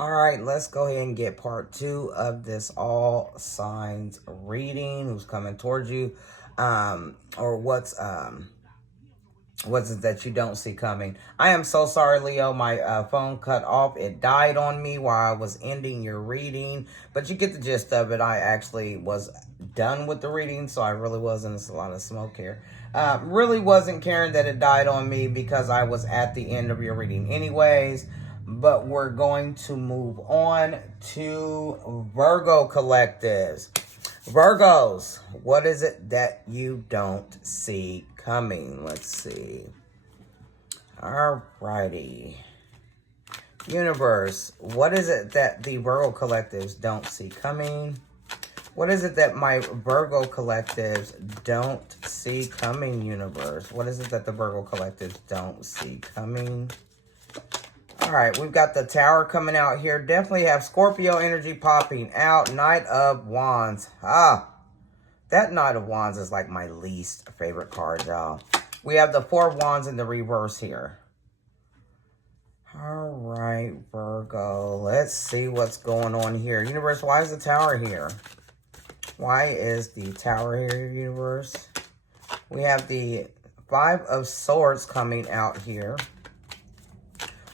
All right, let's go ahead and get part 2 of this all signs reading. Who's coming towards you, or what's it that you don't see coming? I am so sorry, Leo. My phone cut off. It died on me while I was ending your reading, but you get the gist of it. I actually was done with the reading, so I really wasn't. It's a lot of smoke here. Really wasn't caring that it died on me because I was at the end of your reading anyways. But we're going to move on to Virgo collectives. Virgos, what is it that you don't see coming? Let's see. Alrighty. Universe, what is it that the Virgo collectives don't see coming? What is it that my Virgo collectives don't see coming, universe? What is it that the Virgo collectives don't see coming? All right, we've got the Tower coming out here. Definitely have Scorpio energy popping out. Knight of Wands. That Knight of Wands is like my least favorite card, y'all. We have the Four of Wands in the reverse here. All right, Virgo. Let's see what's going on here. Universe, why is the Tower here? Why is the Tower here, universe? We have the Five of Swords coming out here.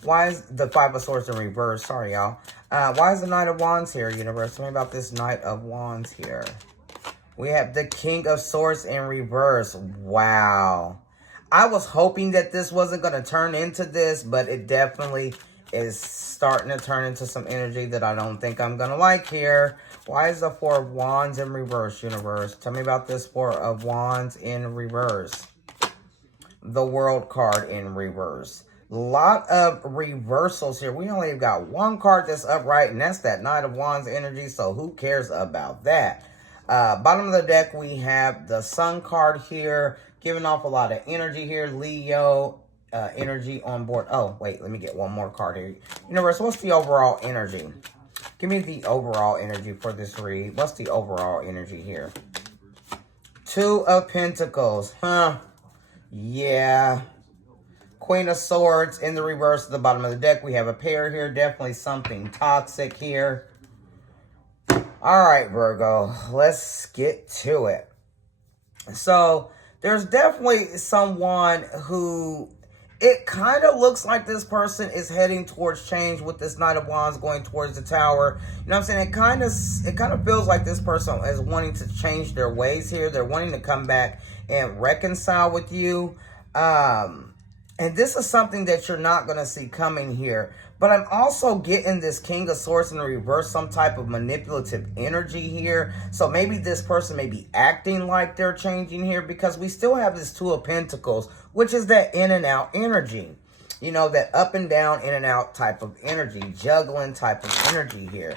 Why is the Five of Swords in reverse? Sorry, y'all. Why is the Knight of Wands here, universe? Tell me about this Knight of Wands here. We have the King of Swords in reverse. Wow. I was hoping that this wasn't going to turn into this, but it definitely is starting to turn into some energy that I don't think I'm going to like here. Why is the Four of Wands in reverse, universe? Tell me about this Four of Wands in reverse. The World card in reverse. Lot of reversals here. We only got one card that's upright, and that's that Knight of Wands energy, so who cares about that? Bottom of the deck, we have the Sun card here, giving off a lot of energy here. Leo energy on board. Oh, wait, let me get one more card here. Universe, what's the overall energy? Give me the overall energy for this read. What's the overall energy here? Two of Pentacles. Yeah. Queen of Swords in the reverse at the bottom of the deck. We have a pair here. Definitely something toxic here. All right, Virgo. Let's get to it. So, there's definitely someone who... It kind of looks like this person is heading towards change with this Knight of Wands going towards the Tower. You know what I'm saying? It kind of feels like this person is wanting to change their ways here. They're wanting to come back and reconcile with you. And this is something that you're not going to see coming here. But I'm also getting this King of Swords in the reverse, some type of manipulative energy here. So maybe this person may be acting like they're changing here because we still have this Two of Pentacles, which is that in and out energy. You know, that up and down, in and out type of energy, juggling type of energy here.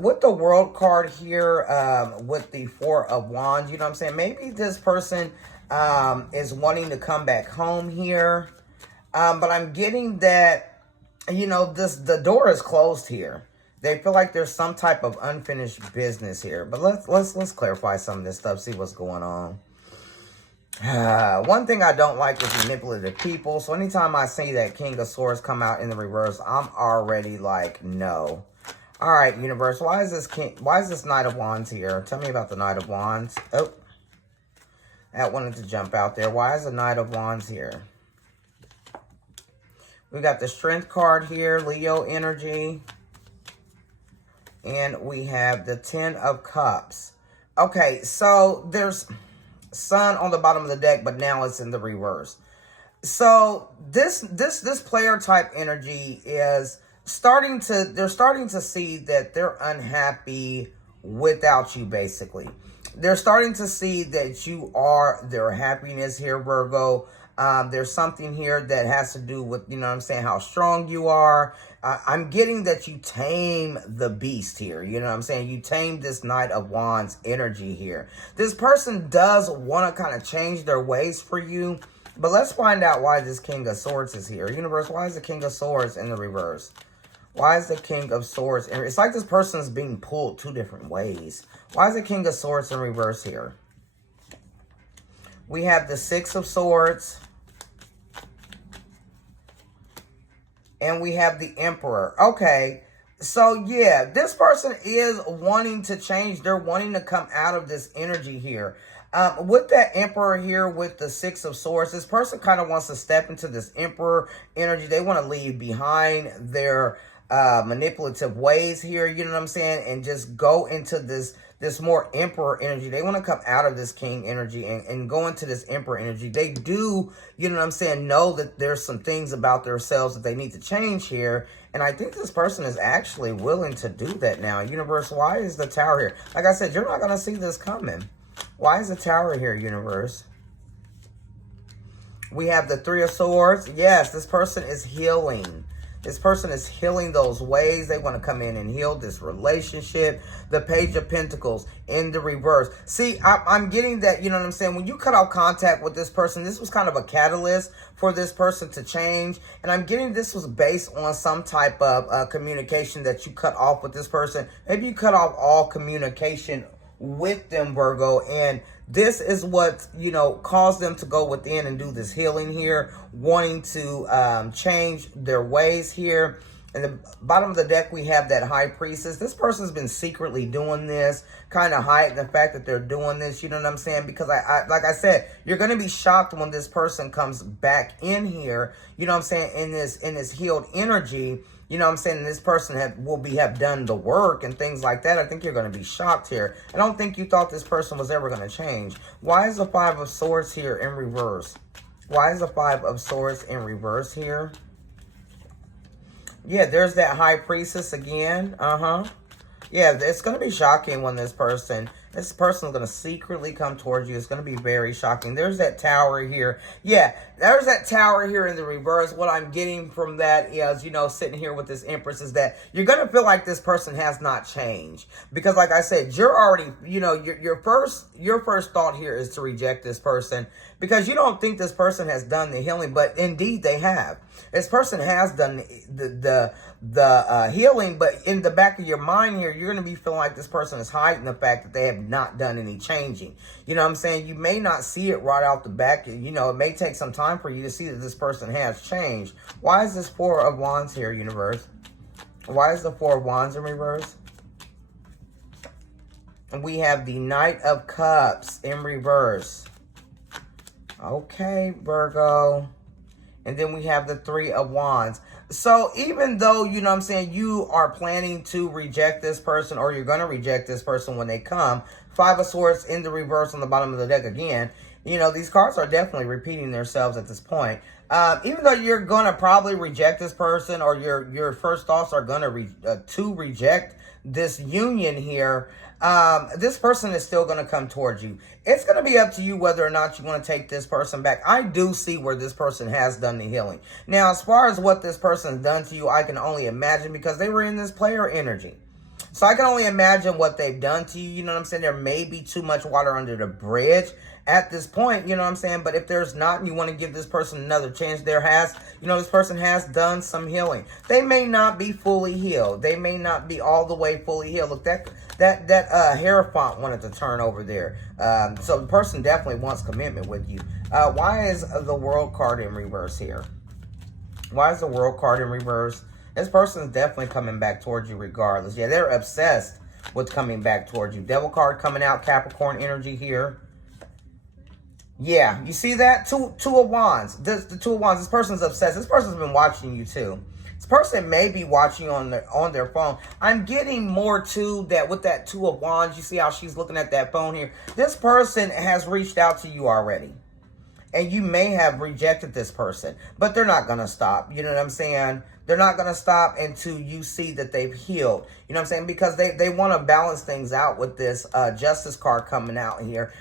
With the World card here, with the Four of Wands, you know what I'm saying? Maybe this person... is wanting to come back home here. But I'm getting that, you know, the door is closed here. They feel like there's some type of unfinished business here. But let's clarify some of this stuff, see what's going on. One thing I don't like is manipulative people. So anytime I see that King of Swords come out in the reverse, I'm already like, no. All right, universe, why is this Knight of Wands here? Tell me about the Knight of Wands. Oh. That wanted to jump out there. Why is the Knight of Wands here? We got the Strength card here, Leo energy. And we have the Ten of Cups. Okay, so there's Sun on the bottom of the deck, but now it's in the reverse. So this player type energy is they're starting to see that they're unhappy without you, basically. They're starting to see that you are their happiness here, Virgo. There's something here that has to do with, you know what I'm saying, how strong you are. I'm getting that you tame the beast here. You know what I'm saying? You tame this Knight of Wands energy here. This person does want to kind of change their ways for you. But let's find out why this King of Swords is here. Universe, why is the King of Swords in the reverse? Why is the King of Swords... It's like this person is being pulled two different ways. Why is the King of Swords in reverse here? We have the Six of Swords. And we have the Emperor. Okay, So, yeah, this person is wanting to change. They're wanting to come out of this energy here. With that Emperor here with the Six of Swords, this person kind of wants to step into this Emperor energy. They want to leave behind their manipulative ways here, you know what I'm saying, and just go into this more Emperor energy. They want to come out of this King energy and go into this Emperor energy. They do, you know what I'm saying, know that there's some things about themselves that they need to change here. And I think this person is actually willing to do that now. Universe, why is the Tower here? Like I said, you're not going to see this coming. Why is the Tower here, Universe? We have the Three of Swords. Yes, this person is healing. This person is healing those ways. They want to come in and heal this relationship. The Page of Pentacles in the reverse. See, I'm getting that, you know what I'm saying? When you cut off contact with this person, this was kind of a catalyst for this person to change. And I'm getting this was based on some type of communication that you cut off with this person. Maybe you cut off all communication with them, Virgo, and this is what, you know, caused them to go within and do this healing here, wanting to change their ways here. In the bottom of the deck, we have that High Priestess. This person's been secretly doing this, kind of hiding the fact that they're doing this, you know what I'm saying? Because I like I said, you're going to be shocked when this person comes back in here, you know what I'm saying, in this healed energy. You know what I'm saying? This person have done the work and things like that. I think you're going to be shocked here. I don't think you thought this person was ever going to change. Why is the Five of Swords here in reverse? Why is the Five of Swords in reverse here? Yeah, there's that High Priestess again. Yeah, it's going to be shocking when this person is going to secretly come towards you. It's going to be very shocking. There's that Tower here. Yeah, there's that Tower here in the reverse. What I'm getting from that is, you know, sitting here with this Empress is that you're going to feel like this person has not changed. Because like I said, you're already, you know, your first thought here is to reject this person because you don't think this person has done the healing, but indeed they have. This person has done the healing, but in the back of your mind here, you're going to be feeling like this person is hiding the fact that they have not done any changing. You know what I'm saying? You may not see it right out the back. You know, it may take some time for you to see that this person has changed. Why is this Four of Wands here, Universe? Why is the Four of Wands in reverse? And we have the Knight of Cups in reverse. Okay, Virgo. And then we have the Three of Wands. So even though, you know what I'm saying, you are planning to reject this person or you're going to reject this person when they come, Five of Swords in the reverse on the bottom of the deck again, you know, these cards are definitely repeating themselves at this point. Even though you're going to probably reject this person or your first thoughts are going to reject this union here, this person is still going to come towards you. It's going to be up to you whether or not you want to take this person back. I do see where this person has done the healing. Now, as far as what this person's done to you, I can only imagine because they were in this player energy. So I can only imagine what they've done to you. You know what I'm saying? There may be too much water under the bridge at this point, you know what I'm saying? But if there's not and you want to give this person another chance, this person has done some healing. They may not be fully healed. They may not be all the way fully healed. Look, that hair font wanted to turn over there. So the person definitely wants commitment with you. Why is the World card in reverse here? Why is the World card in reverse? This person is definitely coming back towards you regardless. Yeah, they're obsessed with coming back towards you. Devil card coming out, Capricorn energy here. Yeah, you see that? Two of Wands. The Two of Wands. This person's obsessed. This person's been watching you too. This person may be watching on their phone. I'm getting more to that with that Two of Wands. You see how she's looking at that phone here? This person has reached out to you already. And you may have rejected this person. But they're not going to stop. You know what I'm saying? They're not going to stop until you see that they've healed. You know what I'm saying? Because they want to balance things out with this Justice card coming out here.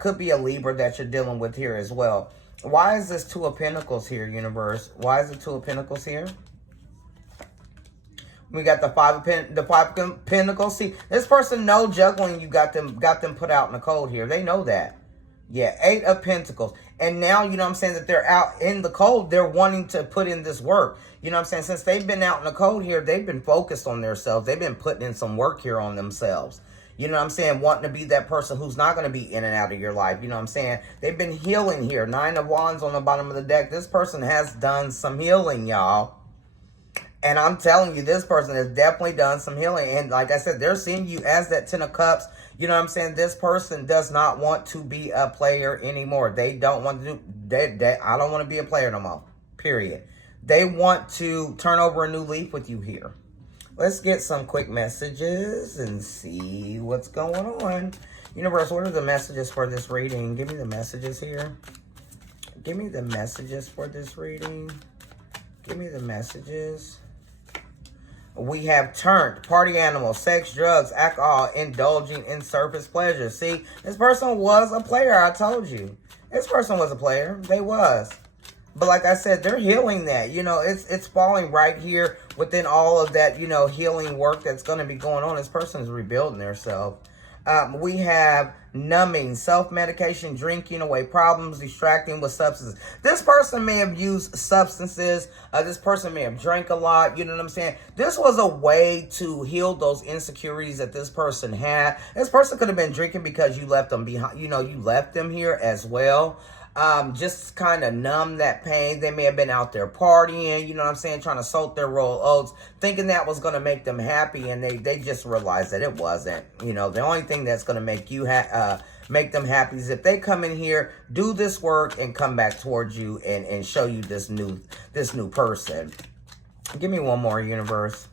Could be a Libra that you're dealing with here as well. Why is this Two of Pentacles here, Universe? Why is the Two of Pentacles here? We got the Five of Pentacles. See, this person no juggling. You got them put out in the cold here. They know that. Yeah, Eight of Pentacles. And now, you know what I'm saying, that they're out in the cold, they're wanting to put in this work. You know what I'm saying? Since they've been out in the cold here, they've been focused on themselves. They've been putting in some work here on themselves. You know what I'm saying? Wanting to be that person who's not going to be in and out of your life. You know what I'm saying? They've been healing here. Nine of Wands on the bottom of the deck. This person has done some healing, y'all. And I'm telling you, this person has definitely done some healing. And like I said, they're seeing you as that 10 of Cups. You know what I'm saying? This person does not want to be a player anymore. They don't want to do, I don't want to be a player no more. Period. They want to turn over a new leaf with you here. Let's get some quick messages and see what's going on. Universe, what are the messages for this reading? Give me the messages here. Give me the messages for this reading. Give me the messages. We have turned, party animal, sex, drugs, alcohol, indulging in surface pleasure. See, this person was a player, I told you. This person was a player. They was. But like I said, they're healing that. You know, it's falling right here within all of that, you know, healing work that's going to be going on. This person is rebuilding themselves. We have numbing, self-medication, drinking away problems, distracting with substances. This person may have used substances. This person may have drank a lot. You know what I'm saying? This was a way to heal those insecurities that this person had. This person could have been drinking because you left them behind. You know, you left them here as well. Just kind of numb that pain. They may have been out there partying, you know what I'm saying, trying to soak their royal oats, thinking that was going to make them happy, and they just realized that it wasn't. You know, the only thing that's going to make you make them happy is if they come in here, do this work, and come back towards you and show you this new person. Give me one more, universe.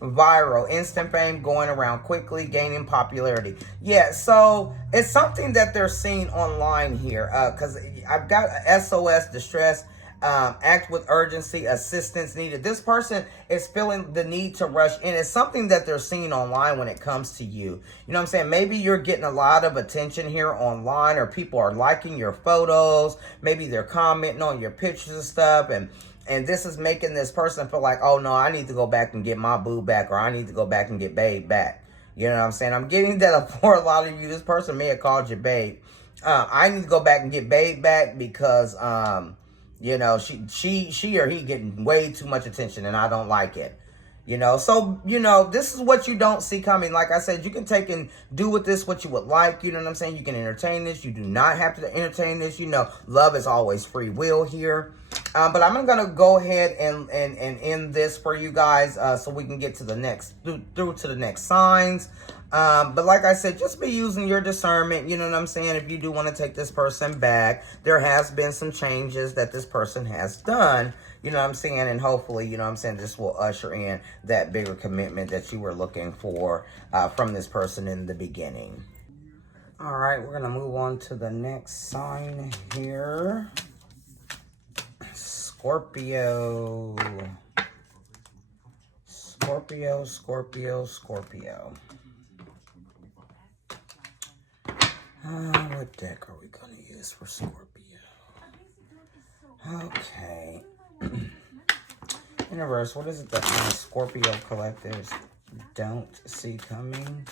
Viral, instant fame, going around quickly, gaining popularity. Yeah, so it's something that they're seeing online here. Because I've got SOS, distress, act with urgency, assistance needed. This person is feeling the need to rush in. It's something that they're seeing online when it comes to you. You know what I'm saying? Maybe you're getting a lot of attention here online, or people are liking your photos. Maybe they're commenting on your pictures and stuff, and this is making this person feel like, oh, no, I need to go back and get my boo back, or I need to go back and get babe back. You know what I'm saying? I'm getting that for a lot of you. This person may have called you babe. I need to go back and get babe back because, you know, she or he getting way too much attention, and I don't like it. You know, so, you know, this is what you don't see coming. Like I said, you can take and do with this what you would like. You know what I'm saying? You can entertain this. You do not have to entertain this. You know, love is always free will here. But I'm going to go ahead and end this for you guys so we can get to the next, through to the next signs. But like I said, just be using your discernment. You know what I'm saying? If you do want to take this person back, there has been some changes that this person has done. You know what I'm saying? And hopefully, you know what I'm saying, this will usher in that bigger commitment that you were looking for from this person in the beginning. All right, we're going to move on to the next sign here. Scorpio. Scorpio, Scorpio, Scorpio. What deck are we going to use for Scorpio? Okay. Universe, what is it that the Scorpio collectives don't see coming?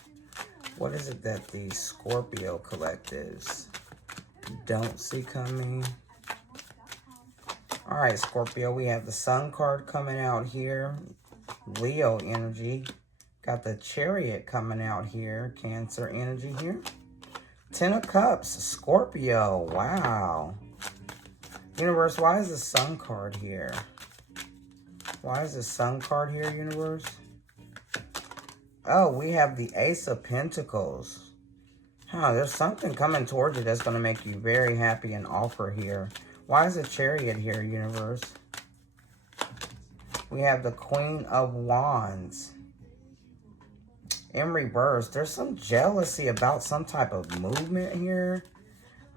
What is it that the Scorpio collectives don't see coming? All right, Scorpio, we have the Sun card coming out here. Leo energy. Got the Chariot coming out here. Cancer energy here. 10 of Cups, Scorpio. Wow. Universe, why is the Sun card here? Why is the Sun card here, universe? Oh, we have the Ace of Pentacles. Huh, there's something coming towards you that's going to make you very happy and offer here. Why is the Chariot here, universe? We have the Queen of Wands. In reverse, there's some jealousy about some type of movement here.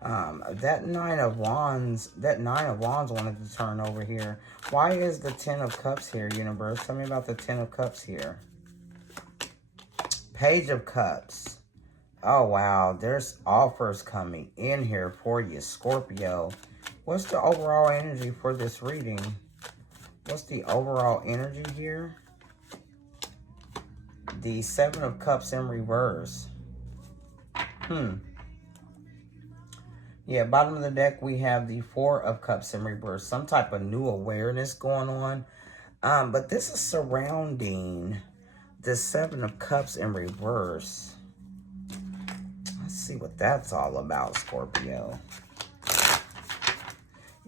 That Nine of Wands wanted to turn over here. Why is the 10 of Cups here, universe? Tell me about the 10 of Cups here. Page of Cups. Oh, wow. There's offers coming in here for you, Scorpio. What's the overall energy for this reading? What's the overall energy here? The 7 of Cups in reverse. Yeah, bottom of the deck, we have the 4 of Cups in reverse. Some type of new awareness going on. But this is surrounding the 7 of Cups in reverse. Let's see what that's all about, Scorpio.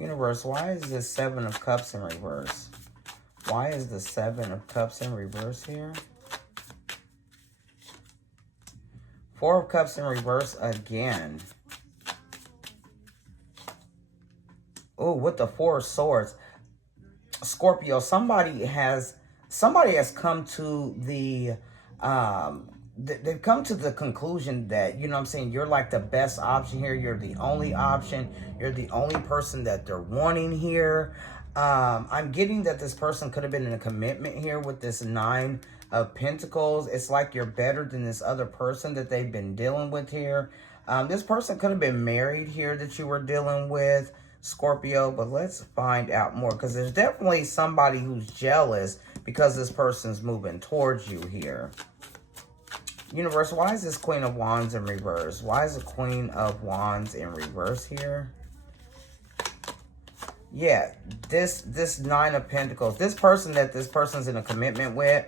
Universe, why is this 7 of Cups in reverse? Why is the 7 of Cups in reverse here? 4 of Cups in reverse again. Oh, with the 4 of Swords. Scorpio, somebody has come to the they've come to the conclusion that, you know what I'm saying, you're like the best option here. You're the only option. You're the only person that they're wanting here. I'm getting that this person could have been in a commitment here with this 9 of Pentacles. It's like you're better than this other person that they've been dealing with here. This person could have been married here that you were dealing with, Scorpio, but let's find out more, because there's definitely somebody who's jealous because this person's moving towards you here. Universe, why is this Queen of Wands in reverse? Why is the Queen of Wands in reverse here? Yeah, this 9 of Pentacles. This person's in a commitment with,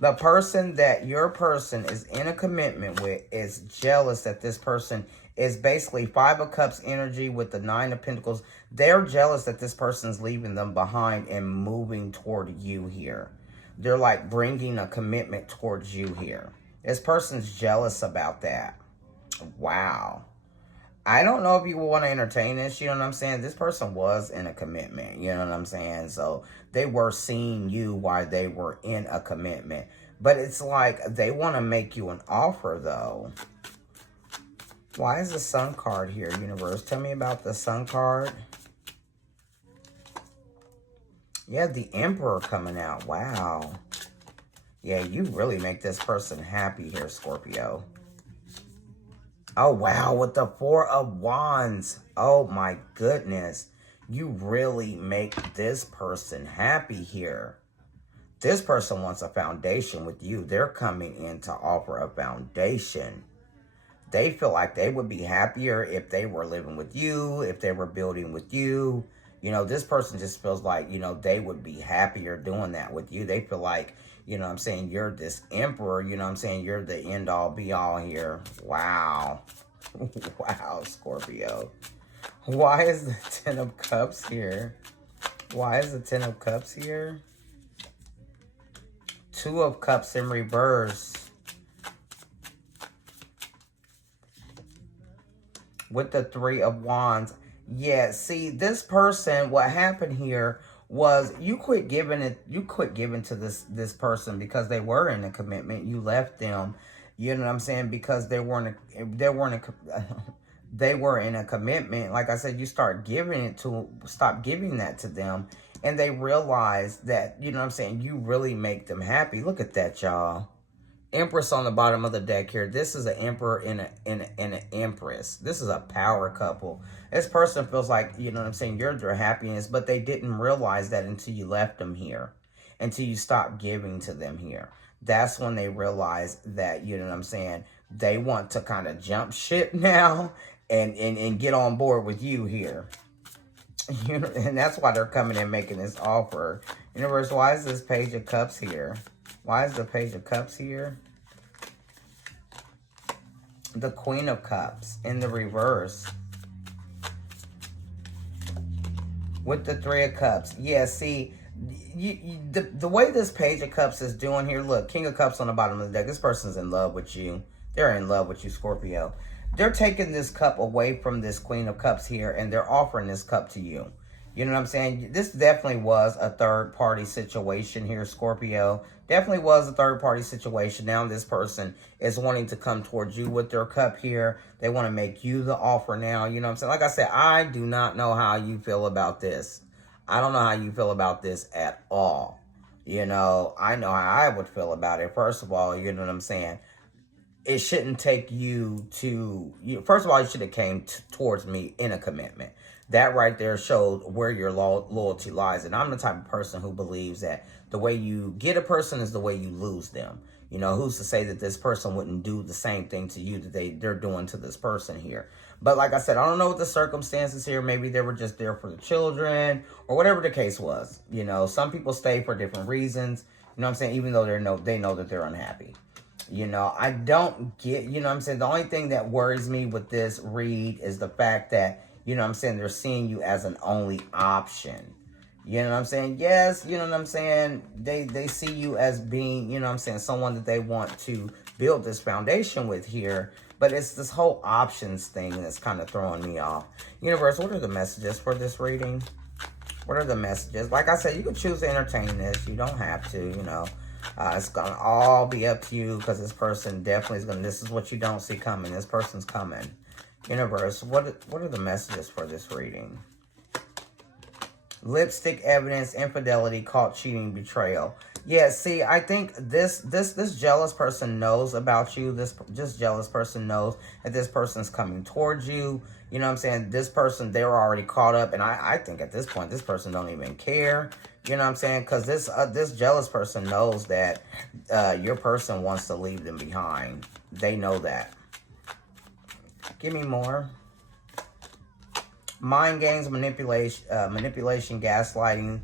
the person that your person is in a commitment with is jealous that this person is basically 5 of Cups energy with the 9 of Pentacles. They're jealous that this person's leaving them behind and moving toward you here. They're like bringing a commitment towards you here. This person's jealous about that. Wow. I don't know if you want to entertain this, you know what I'm saying? This person was in a commitment, you know what I'm saying? So they were seeing you while they were in a commitment. But it's like they want to make you an offer, though. Why is the Sun card here, Universe? Tell me about the Sun card. Yeah, the Emperor coming out. Wow. Yeah, you really make this person happy here, Scorpio. Oh, wow, with the 4 of Wands. Oh, my goodness. You really make this person happy here. This person wants a foundation with you. They're coming in to offer a foundation. They feel like they would be happier if they were living with you, if they were building with you. You know, this person just feels like, you know, they would be happier doing that with you. They feel like, you know what I'm saying, you're this emperor, you know what I'm saying, you're the end-all, be-all here. Wow. Wow, Scorpio. Why is the 10 of Cups here? Why is the 10 of Cups here? 2 of Cups in reverse. With the 3 of Wands. Yeah, see, this person, what happened here was you quit giving to this person because they were in a commitment. You left them, you know what I'm saying, because they were in a commitment. Like I said, you stop giving that to them, and they realize that, you know what I'm saying, you really make them happy. Look at that, y'all. Empress on the bottom of the deck here. This is an Emperor and an Empress. This is a power couple. This person feels like, you know what I'm saying, you're their happiness, but they didn't realize that until you left them here, until you stopped giving to them here. That's when they realize that, you know what I'm saying, they want to kind of jump ship now and get on board with you here. You know, and that's why they're coming in making this offer. Universe, why is this Page of Cups here? Why is the Page of Cups here? The Queen of Cups in the reverse. With the 3 of Cups. Yeah, see, the way this Page of Cups is doing here, look, King of Cups on the bottom of the deck. This person's in love with you. They're in love with you, Scorpio. They're taking this cup away from this Queen of Cups here, and they're offering this cup to you. You know what I'm saying? This definitely was a third-party situation here, Scorpio. Definitely was a third-party situation. Now this person is wanting to come towards you with their cup here. They want to make you the offer now. You know what I'm saying? Like I said, I do not know how you feel about this. I don't know how you feel about this at all. You know, I know how I would feel about it. First of all, you know what I'm saying? It shouldn't take you to... First of all, you should have came towards me in a commitment. That right there showed where your loyalty lies. And I'm the type of person who believes that the way you get a person is the way you lose them. You know, who's to say that this person wouldn't do the same thing to you that they're doing to this person here? But like I said, I don't know what the circumstances here. Maybe they were just there for the children or whatever the case was. You know, some people stay for different reasons. You know what I'm saying? Even though they know that they're unhappy. You know, I don't get, you know what I'm saying? The only thing that worries me with this read is the fact that You know what I'm saying? They're seeing you as an only option. You know what I'm saying? Yes, you know what I'm saying? They see you as being, you know what I'm saying, someone that they want to build this foundation with here. But it's this whole options thing that's kind of throwing me off. Universe, what are the messages for this reading? What are the messages? Like I said, you can choose to entertain this. You don't have to, you know. It's going to all be up to you because this person definitely is going to, this is what you don't see coming. This person's coming. Universe, what are the messages for this reading? Lipstick evidence, infidelity, caught cheating, betrayal. Yeah, see, I think this jealous person knows about you. This jealous person knows that this person's coming towards you. You know what I'm saying? This person, they're already caught up. And I think at this point, this person don't even care. You know what I'm saying? Because this jealous person knows that your person wants to leave them behind. They know that. Give me more. Mind games, manipulation, gaslighting,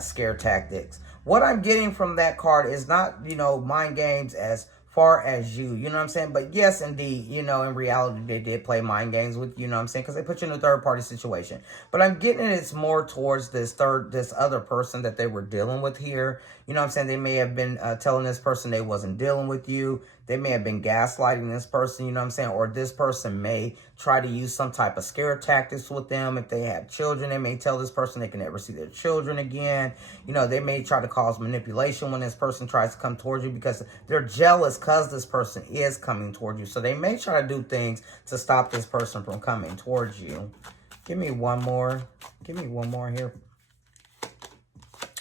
scare tactics. What I'm getting from that card is not, you know, mind games as far as you know what I'm saying? But yes, indeed, you know, in reality, they did play mind games with, you know what I'm saying? Because they put you in a third-party situation. But I'm getting it's more towards this other person that they were dealing with here. You know what I'm saying? They may have been telling this person they wasn't dealing with you. They may have been gaslighting this person, you know what I'm saying? Or this person may try to use some type of scare tactics with them. If they have children, they may tell this person they can never see their children again. You know, they may try to cause manipulation when this person tries to come towards you because they're jealous because this person is coming towards you. So they may try to do things to stop this person from coming towards you. Give me one more. Give me one more here.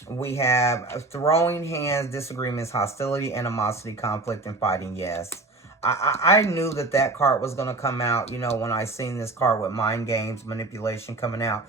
We have throwing hands, disagreements, hostility, animosity, conflict, and fighting. Yes. I knew that card was going to come out, you know, when I seen this card with mind games, manipulation coming out.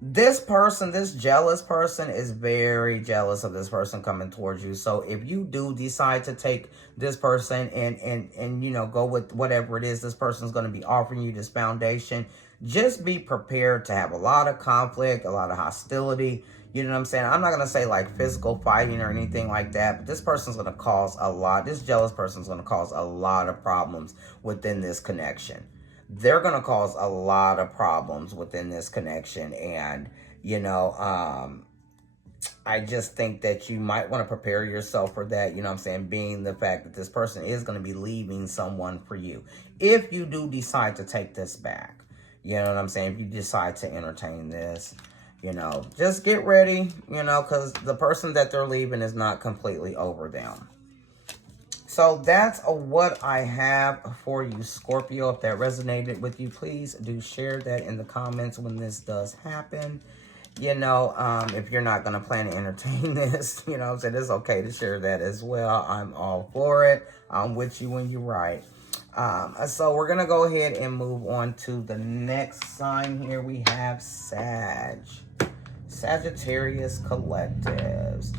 This person, this jealous person is very jealous of this person coming towards you. So if you do decide to take this person and you know, go with whatever it is this person's going to be offering you, this foundation, just be prepared to have a lot of conflict, a lot of hostility. You know what I'm saying? I'm not going to say like physical fighting or anything like that, but this person's going to cause a lot. This jealous person's going to cause a lot of problems within this connection. They're going to cause a lot of problems within this connection. And, you know, I just think that you might want to prepare yourself for that. You know what I'm saying? Being the fact that this person is going to be leaving someone for you. If you do decide to take this back, you know what I'm saying? If you decide to entertain this, you know, just get ready, you know, because the person that they're leaving is not completely over them. So that's what I have for you, Scorpio. If that resonated with you, please do share that in the comments when this does happen. You know, if you're not going to plan to entertain this, you know what I'm saying, it's okay to share that as well. I'm all for it. I'm with you when you're right. So we're going to go ahead and move on to the next sign here. We have Sagittarius Collectives.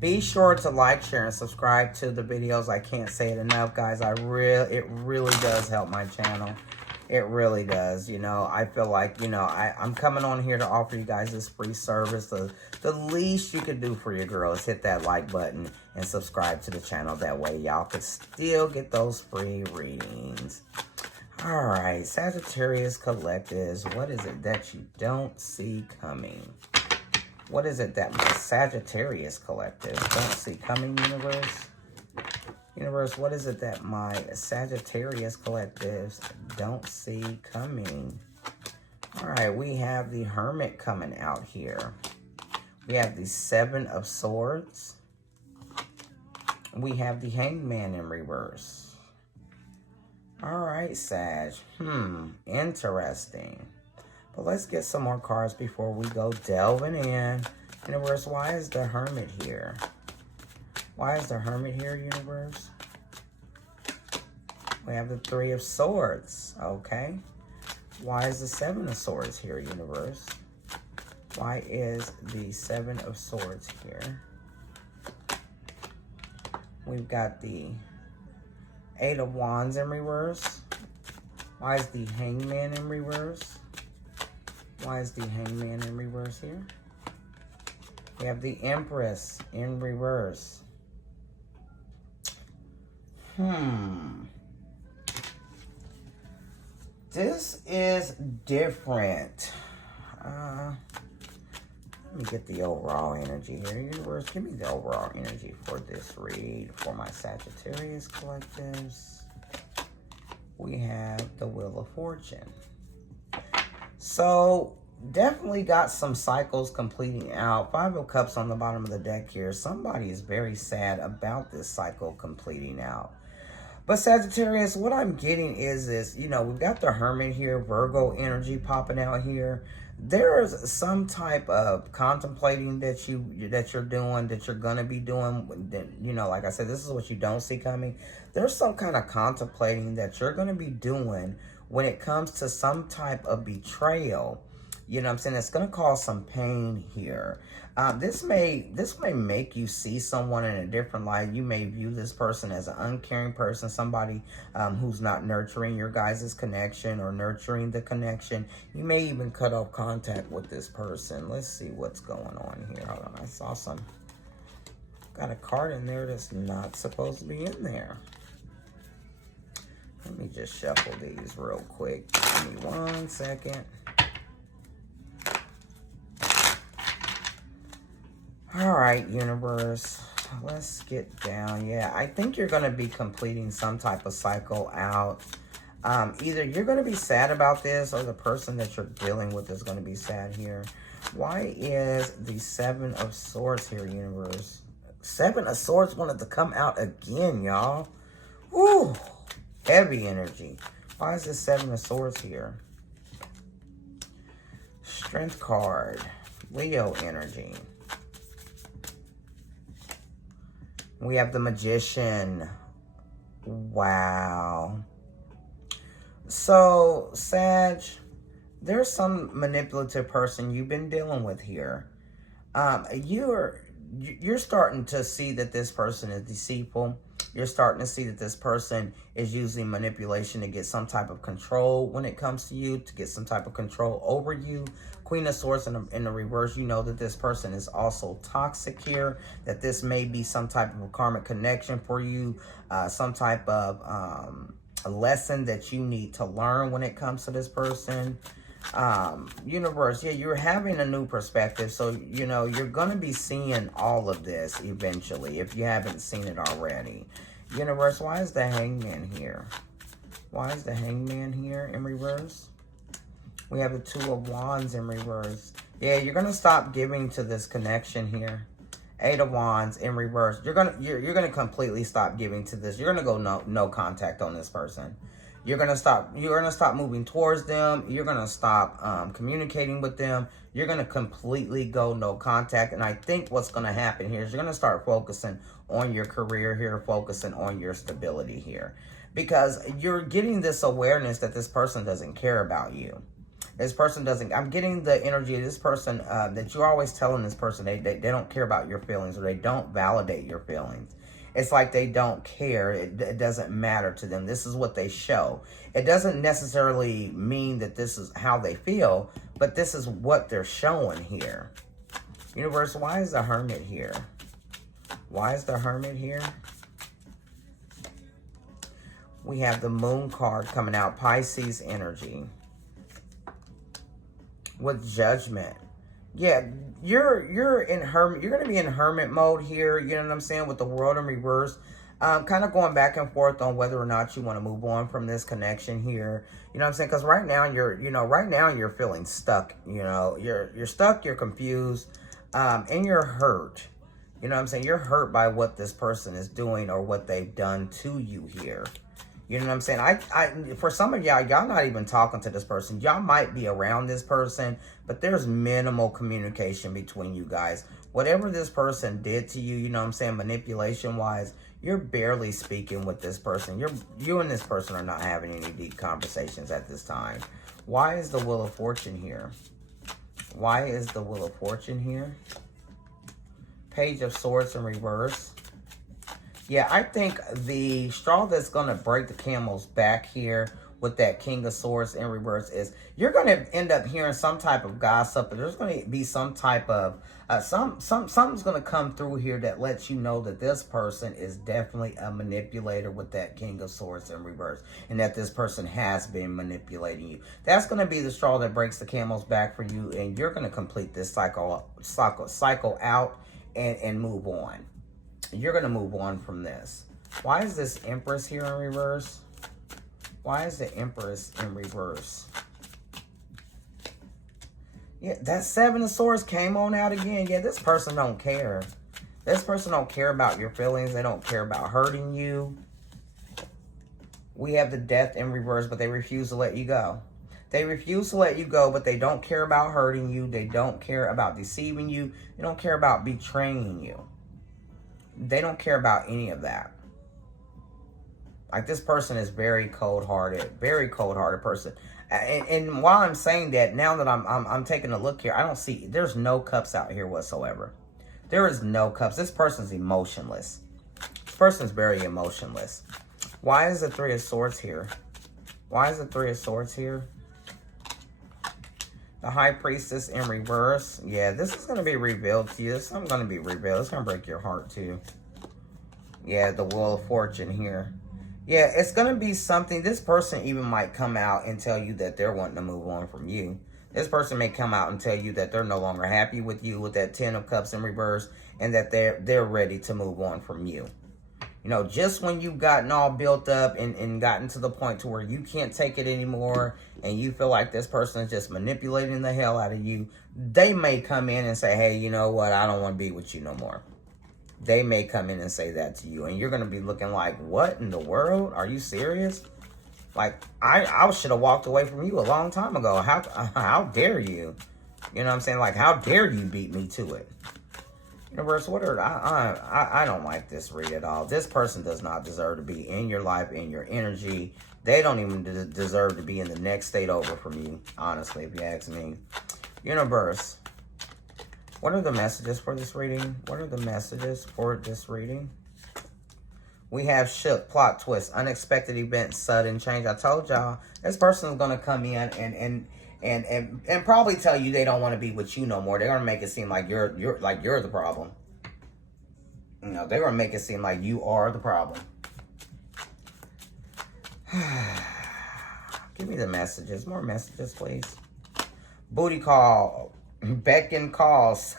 Be sure to like, share, and subscribe to the videos. I can't say it enough, guys. It really does help my channel. It really does. You know, I feel like, you know, I'm coming on here to offer you guys this free service. The least you could do for your girl is hit that like button and subscribe to the channel. That way y'all could still get those free readings. All right, Sagittarius Collectives. What is it that you don't see coming? What is it that my Sagittarius Collective don't see coming, universe? Universe, what is it that my Sagittarius Collectives don't see coming? All right, we have the Hermit coming out here. We have the Seven of Swords. We have the Hangman in reverse. All right, Sag. Interesting. But let's get some more cards before we go delving in. Universe, why is the Hermit here? Why is the Hermit here, universe? We have the Three of Swords, okay. Why is the Seven of Swords here, universe? Why is the Seven of Swords here? We've got the Eight of Wands in reverse. Why is the Hangman in reverse? Why is the Hangman in reverse here? We have the Empress in reverse. This is different. Let me get the overall energy here. Universe, give me the overall energy for this read for my Sagittarius collectives. We have the Wheel of Fortune. So, definitely got some cycles completing out. Five of Cups on the bottom of the deck here. Somebody is very sad about this cycle completing out. But Sagittarius, what I'm getting is this, you know, we've got the Hermit here, Virgo energy popping out here. There's some type of contemplating that you're doing, that you're gonna be doing. You know, like I said, this is what you don't see coming. There's some kind of contemplating that you're gonna be doing when it comes to some type of betrayal. You know what I'm saying? It's going to cause some pain here. This may make you see someone in a different light. You may view this person as an uncaring person, somebody who's not nurturing your guys' connection or nurturing the connection. You may even cut off contact with this person. Let's see what's going on here. Hold on, I saw some. Got a card in there that's not supposed to be in there. Let me just shuffle these real quick. Give me 1 second. All right, universe, let's get down. Yeah, I think you're going to be completing some type of cycle out. Either you're going to be sad about this or the person that you're dealing with is going to be sad here. Why is the Seven of Swords here, universe? Seven of Swords wanted to come out again, y'all. Ooh, heavy energy. Why is the Seven of Swords here? Strength card, Leo energy. We have the Magician. Wow. So, Sag, there's some manipulative person you've been dealing with here. You're starting to see that this person is deceitful. You're starting to see that this person is using manipulation to get some type of control when it comes to you, to get some type of control over you. Queen of Swords in the reverse, you know that this person is also toxic here, that this may be some type of a karmic connection for you, some type of a lesson that you need to learn when it comes to this person. Universe, yeah, you're having a new perspective, so you know you're gonna be seeing all of this eventually if you haven't seen it already. Universe, why is the Hangman here? Why is the Hangman here in reverse? We have the Two of Wands in reverse. Yeah, you're gonna stop giving to this connection here. Eight of Wands in reverse. You're gonna completely stop giving to this. You're gonna go no contact on this person. You're gonna stop moving towards them. You're gonna stop communicating with them. You're gonna completely go no contact. And I think what's gonna happen here is you're gonna start focusing on your career here, focusing on your stability here. Because you're getting this awareness that this person doesn't care about you. This person doesn't, I'm getting the energy of this person that you're always telling this person they don't care about your feelings, or they don't validate your feelings. It's like they don't care. It doesn't matter to them. This is what they show. It doesn't necessarily mean that this is how they feel, but this is what they're showing here. Universe, why is the Hermit here? Why is the Hermit here? We have the Moon card coming out, Pisces energy. With Judgment. Yeah, you're in Hermit. You're going to be in Hermit mode here. You know what I'm saying? With the World in reverse. Kind of going back and forth on whether or not you want to move on from this connection here. You know what I'm saying? Because right now you're feeling stuck. You know, you're stuck. You're confused, and you're hurt. You know what I'm saying? You're hurt by what this person is doing or what they've done to you here. You know what I'm saying? I for some of y'all not even talking to this person. Y'all might be around this person, but there's minimal communication between you guys. Whatever this person did to you, you know what I'm saying, manipulation-wise, you're barely speaking with this person. You and this person are not having any deep conversations at this time. Why is the Wheel of Fortune here? Why is the Wheel of Fortune here? Page of Swords in reverse. Yeah, I think the straw that's going to break the camel's back here with that King of Swords in reverse is you're going to end up hearing some type of gossip. But there's going to be some type of something's going to come through here that lets you know that this person is definitely a manipulator with that King of Swords in reverse, and that this person has been manipulating you. That's going to be the straw that breaks the camel's back for you, and you're going to complete this cycle out and move on. You're going to move on from this. Why is this Empress here in reverse? Why is the Empress in reverse? Yeah, that Seven of Swords came on out again. Yeah, this person don't care. This person don't care about your feelings. They don't care about hurting you. We have the Death in reverse, but they refuse to let you go. They refuse to let you go, but they don't care about hurting you. They don't care about deceiving you. They don't care about betraying you. They don't care about any of that. Like, this person is very cold-hearted person. And while I'm saying that, now that I'm taking a look here, I don't see, there's no cups out here whatsoever. There is no cups. This person's emotionless. This person's very emotionless. Why is the Three of Swords here? Why is the Three of Swords here? The High Priestess in reverse. Yeah, this is going to be revealed to you. This is going to be revealed. It's going to break your heart too. Yeah, the Wheel of Fortune here. Yeah, it's going to be something. This person even might come out and tell you that they're wanting to move on from you. This person may come out and tell you that they're no longer happy with you with that Ten of Cups in reverse, and that they're ready to move on from you. You know, just when you've gotten all built up and gotten to the point to where you can't take it anymore, and you feel like this person is just manipulating the hell out of you, they may come in and say, hey, you know what, I don't want to be with you no more. They may come in and say that to you, and you're going to be looking like, what in the world? Are you serious? Like, I should have walked away from you a long time ago. How dare you? You know what I'm saying? Like, how dare you beat me to it? Universe, what are I don't like this read at all. This person does not deserve to be in your life, in your energy. They don't even deserve to be in the next state over from you, honestly, if you ask me. Universe, what are the messages for this reading? What are the messages for this reading? We have shook, plot twist, unexpected events, sudden change. I told y'all, this person is going to come in and probably tell you they don't want to be with you no more. They're going to make it seem like you're the problem. You know, they're going to make it seem like you are the problem. Give me the messages. More messages, please. Booty call. Beckon calls.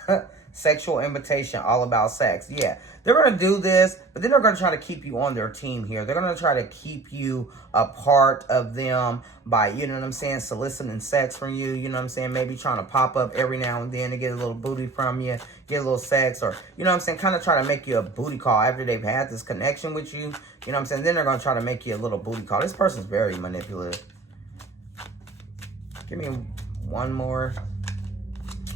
Sexual invitation. All about sex. Yeah. They're going to do this, but then they're going to try to keep you on their team here. They're going to try to keep you a part of them by, you know what I'm saying, soliciting sex from you. You know what I'm saying? Maybe trying to pop up every now and then to get a little booty from you, get a little sex, or, you know what I'm saying, kind of try to make you a booty call after they've had this connection with you. You know what I'm saying? Then they're going to try to make you a little booty call. This person's very manipulative. Give me one more.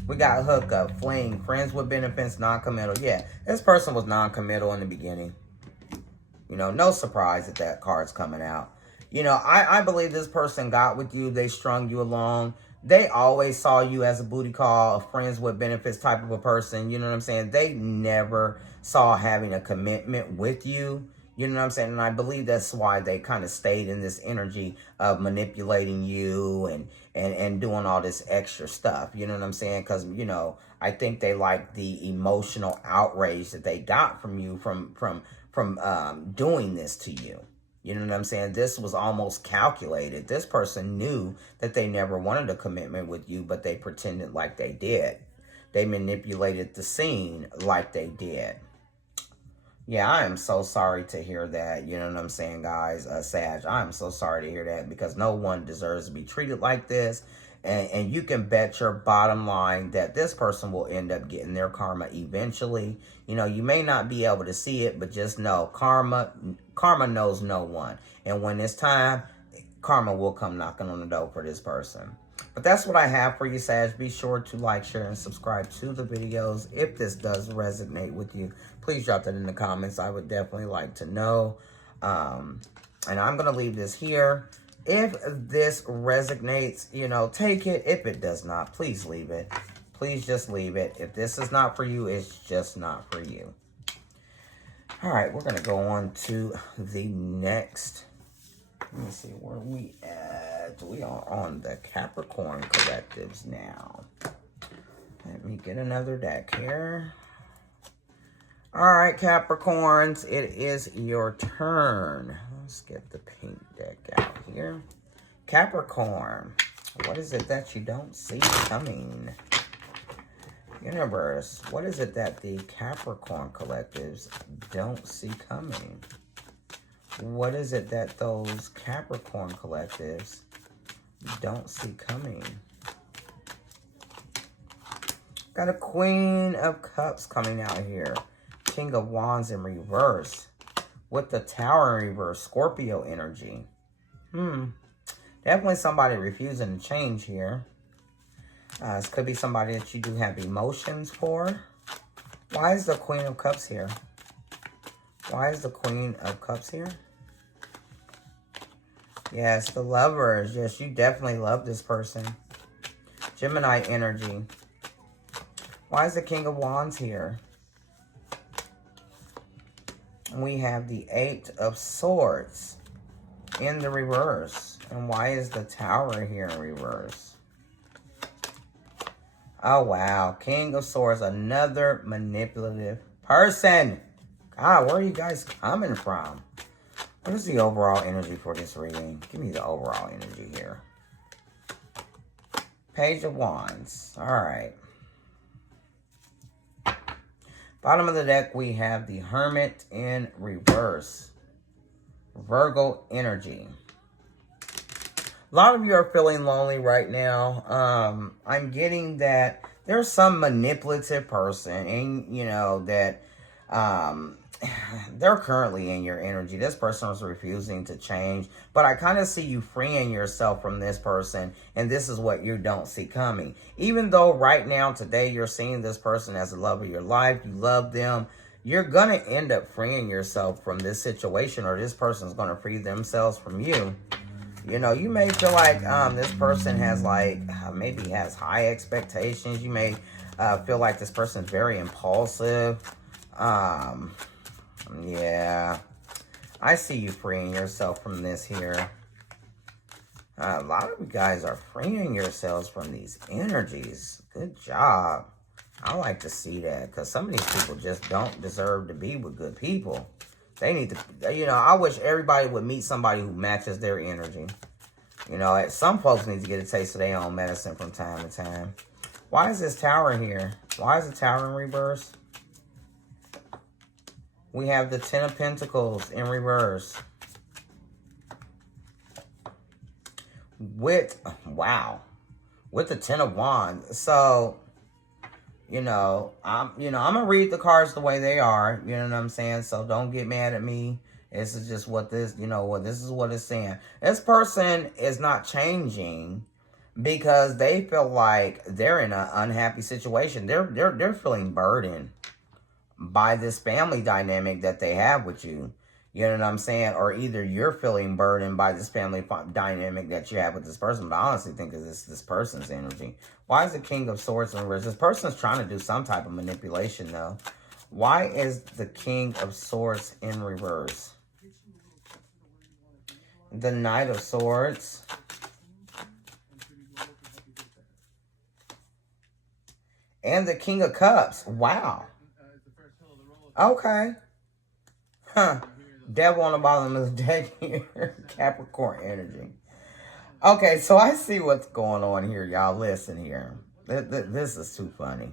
We got hookup, fling, friends with benefits, non-committal. Yeah, this person was non-committal in the beginning. You know, no surprise that that card's coming out. You know, I believe this person got with you. They strung you along. They always saw you as a booty call, a friends with benefits type of a person. You know what I'm saying? They never saw having a commitment with you. You know what I'm saying? And I believe that's why they kind of stayed in this energy of manipulating you and doing all this extra stuff. You know what I'm saying? Because, you know, I think they like the emotional outrage that they got from you from doing this to you. You know what I'm saying? This was almost calculated. This person knew that they never wanted a commitment with you, but they pretended like they did. They manipulated the scene like they did. Yeah, I am so sorry to hear that. You know what I'm saying, guys? Sag, I am so sorry to hear that, because no one deserves to be treated like this. And you can bet your bottom line that this person will end up getting their karma eventually. You know, you may not be able to see it, but just know karma knows no one. And when it's time, karma will come knocking on the door for this person. But that's what I have for you, Sag. Be sure to like, share, and subscribe to the videos. If this does resonate with you, please drop that in the comments. I would definitely like to know. And I'm going to leave this here. If this resonates, you know, take it. If it does not, please leave it. Please just leave it. If this is not for you, it's just not for you. All right, we're going to go on to the next Let me see where we at. We are on the Capricorn collectives now. Let me get another deck here. All right, Capricorns, it is your turn. Let's get the pink deck out here. Capricorn, what is it that you don't see coming? Universe, what is it that the Capricorn collectives don't see coming? What is it that those Capricorn collectives don't see coming? Got a Queen of Cups coming out here. King of Wands in reverse. With the Tower in reverse. Scorpio energy. Definitely somebody refusing to change here. This could be somebody that you do have emotions for. Why is the Queen of Cups here? Why is the Queen of Cups here? Yes, the Lovers. Yes, you definitely love this person. Gemini energy. Why is the King of Wands here? We have the Eight of Swords in the reverse. And why is the Tower here in reverse? Oh, wow. King of Swords, another manipulative person. God, where are you guys coming from? What is the overall energy for this reading? Give me the overall energy here. Page of Wands. All right. Bottom of the deck, we have the Hermit in reverse. Virgo energy. A lot of you are feeling lonely right now. I'm getting that there's some manipulative person, and you know that they're currently in your energy. This person is refusing to change, but I kind of see you freeing yourself from this person, and this is what you don't see coming. Even though right now, today, you're seeing this person as the love of your life, you love them, you're going to end up freeing yourself from this situation, or this person's going to free themselves from you. You know, you may feel like this person has maybe has high expectations. You may feel like this person is very impulsive. Yeah, I see you freeing yourself from this here. A lot of you guys are freeing yourselves from these energies. Good job. I like to see that, because some of these people just don't deserve to be with good people. They need to, you know, I wish everybody would meet somebody who matches their energy. You know, some folks need to get a taste of their own medicine from time to time. Why is this Tower here? Why is the Tower in reverse? We have the Ten of Pentacles in reverse. With the Ten of Wands. So, I'm gonna read the cards the way they are. You know what I'm saying? So don't get mad at me. This is just what this, this is what it's saying. This person is not changing because they feel like they're in an unhappy situation. They're feeling burdened by this family dynamic that they have with you. You know what I'm saying? Or either you're feeling burdened by this family dynamic that you have with this person. But I honestly think it's this person's energy. Why is the King of Swords in reverse? This person's trying to do some type of manipulation, though. Why is the King of Swords in reverse? The Knight of Swords. And the King of Cups. Wow. Okay. Huh. Devil on the bottom of the deck here. Capricorn energy. Okay, so I see what's going on here, y'all. Listen here. This is too funny.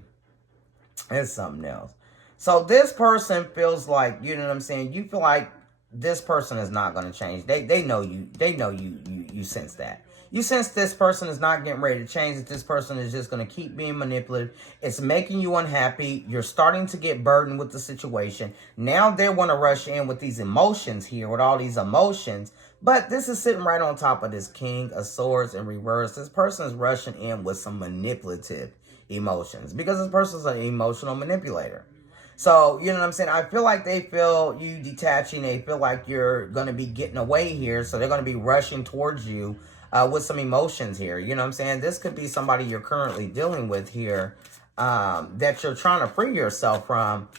It's something else. So this person feels like, you know what I'm saying? You feel like this person is not going to change. They know you. They know you sense that. You sense this person is not getting ready to change. That this person is just going to keep being manipulative. It's making you unhappy. You're starting to get burdened with the situation. Now they want to rush in with these emotions here, with all these emotions. But this is sitting right on top of this King of Swords in reverse. This person is rushing in with some manipulative emotions because this person is an emotional manipulator. So, you know what I'm saying? I feel like they feel you detaching. They feel like you're going to be getting away here. So they're going to be rushing towards you with some emotions here. You know what I'm saying? This could be somebody you're currently dealing with here that you're trying to free yourself from.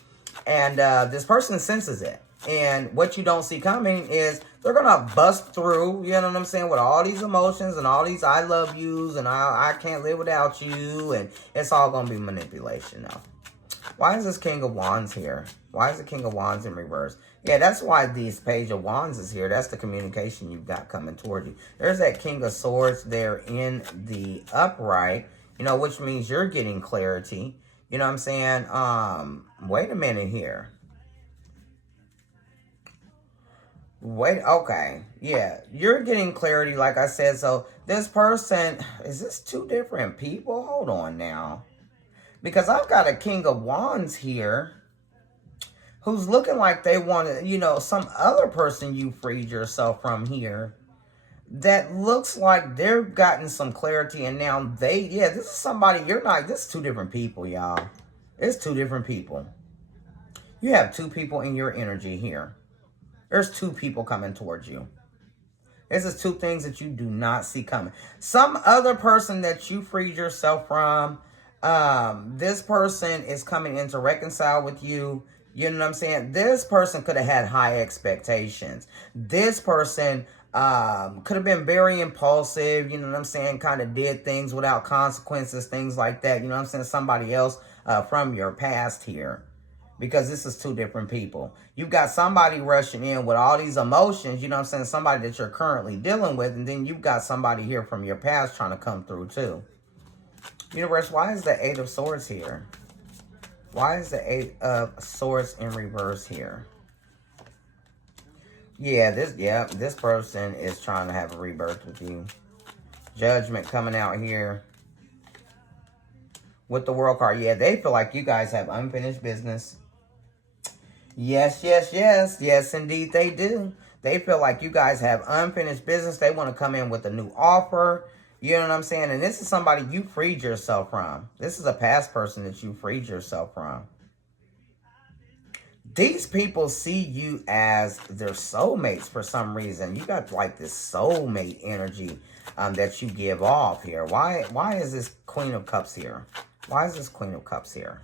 And this person senses it. And what you don't see coming is they're going to bust through, you know what I'm saying, with all these emotions and all these I love yous and I can't live without you. And it's all going to be manipulation now. Why is this King of Wands here? Why is the King of Wands in reverse? Yeah, that's why this Page of Wands is here. That's the communication you've got coming toward you. There's that King of Swords there in the upright, you know, which means you're getting clarity. You know what I'm saying? Wait a minute here. Wait, okay. Yeah, you're getting clarity, like I said. So this person, is this two different people? Hold on now. Because I've got a King of Wands here who's looking like they want to, you know, some other person you freed yourself from here that looks like they've gotten some clarity and now this is somebody this is two different people, y'all. It's two different people. You have two people in your energy here. There's two people coming towards you. This is two things that you do not see coming. Some other person that you freed yourself from, this person is coming in to reconcile with you. You know what I'm saying? This person could have had high expectations. This person could have been very impulsive. You know what I'm saying? Kind of did things without consequences, things like that. You know what I'm saying? Somebody else from your past here. Because this is two different people. You've got somebody rushing in with all these emotions, you know what I'm saying? Somebody that you're currently dealing with. And then you've got somebody here from your past trying to come through too. Universe, why is the Eight of Swords here? Why is the Eight of Swords in reverse here? Yeah, this person is trying to have a rebirth with you. Judgment coming out here. With the World card. Yeah, they feel like you guys have unfinished business. Yes, yes, yes. Yes, indeed they do. They feel like you guys have unfinished business. They want to come in with a new offer. You know what I'm saying? And this is somebody you freed yourself from. This is a past person that you freed yourself from. These people see you as their soulmates for some reason. You got like this soulmate energy that you give off here. Why is this Queen of Cups here? Why is this Queen of Cups here?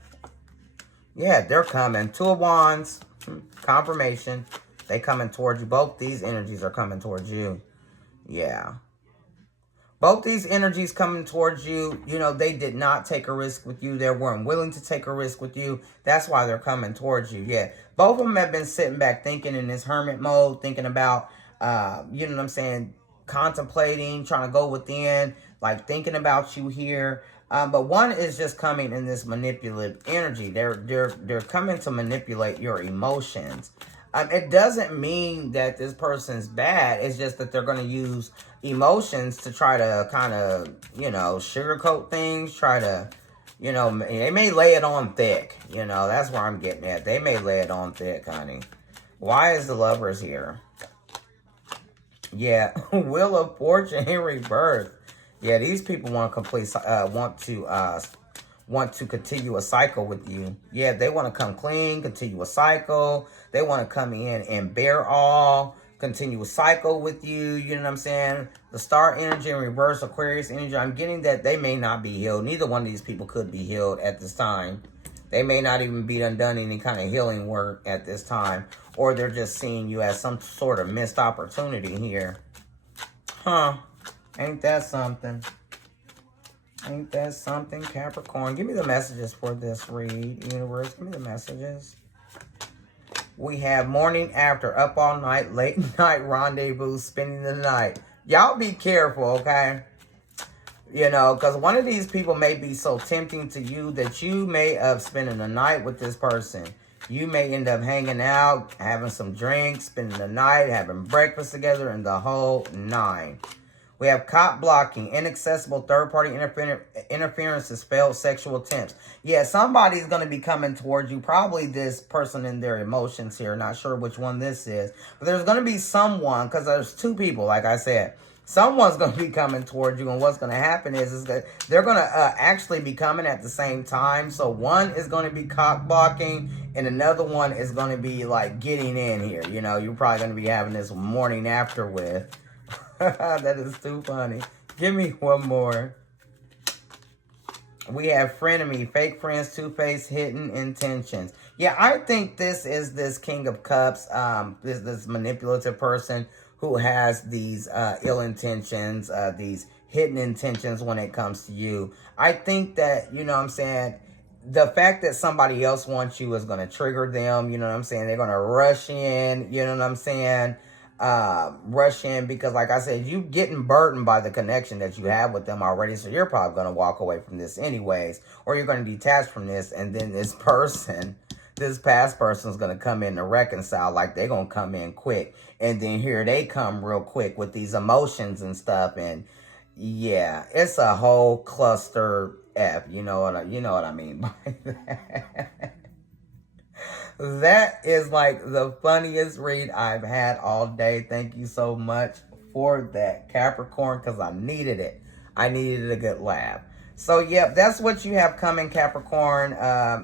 Yeah, they're coming. Two of Wands. Confirmation. They coming towards you. Both these energies are coming towards you. Yeah. Both these energies coming towards you, you know, they did not take a risk with you. They weren't willing to take a risk with you. That's why they're coming towards you. Yeah. Both of them have been sitting back thinking in this hermit mode, thinking about, you know what I'm saying, contemplating, trying to go within, like thinking about you here. But one is just coming in this manipulative energy. They're coming to manipulate your emotions. It doesn't mean that this person's bad. It's just that they're going to use emotions to try to kind of, you know, sugarcoat things. Try to, you know, they may lay it on thick. You know, that's where I'm getting at. They may lay it on thick, honey. Why is the Lovers here? Yeah, Wheel of Fortune in reverse. Yeah, these people want to want to continue a cycle with you. Yeah, they want to come clean, continue a cycle. They want to come in and bear all, continue a cycle with you. You know what I'm saying? The Star energy in reverse, Aquarius energy. I'm getting that they may not be healed. Neither one of these people could be healed at this time. They may not even be done any kind of healing work at this time. Or they're just seeing you as some sort of missed opportunity here. Huh. Ain't that something? Ain't that something, Capricorn? Give me the messages for this read, universe. Give me the messages. We have morning after, up all night, late night rendezvous, spending the night. Y'all be careful, okay? You know, because one of these people may be so tempting to you that you may have spending the night with this person. You may end up hanging out, having some drinks, spending the night, having breakfast together, and the whole nine. We have cop blocking, inaccessible third-party interferences, failed sexual attempts. Yeah, somebody's going to be coming towards you. Probably this person in their emotions here. Not sure which one this is. But there's going to be someone, because there's two people, like I said. Someone's going to be coming towards you. And what's going to happen is that they're going to actually be coming at the same time. So one is going to be cop blocking. And another one is going to be like getting in here. You know, you're probably going to be having this morning after with. That is too funny. Give me one more. We have frenemy, fake friends, two-faced, hidden intentions. Yeah, I think this is this King of Cups, this manipulative person who has these ill intentions, these hidden intentions when it comes to you. I think that, you know what I'm saying, the fact that somebody else wants you is going to trigger them, you know what I'm saying? They're going to rush in, you know what I'm saying? Rush in because, like I said, you getting burdened by the connection that you have with them already, so you're probably going to walk away from this anyways, or you're going to detach from this, and then this person, this past person is going to come in to reconcile, like they're going to come in quick, and then here they come real quick with these emotions and stuff, and yeah, it's a whole cluster F, you know what I mean by that. That is like the funniest read I've had all day. Thank you so much for that, Capricorn, because I needed it. I needed a good laugh. So, yep, that's what you have coming, Capricorn,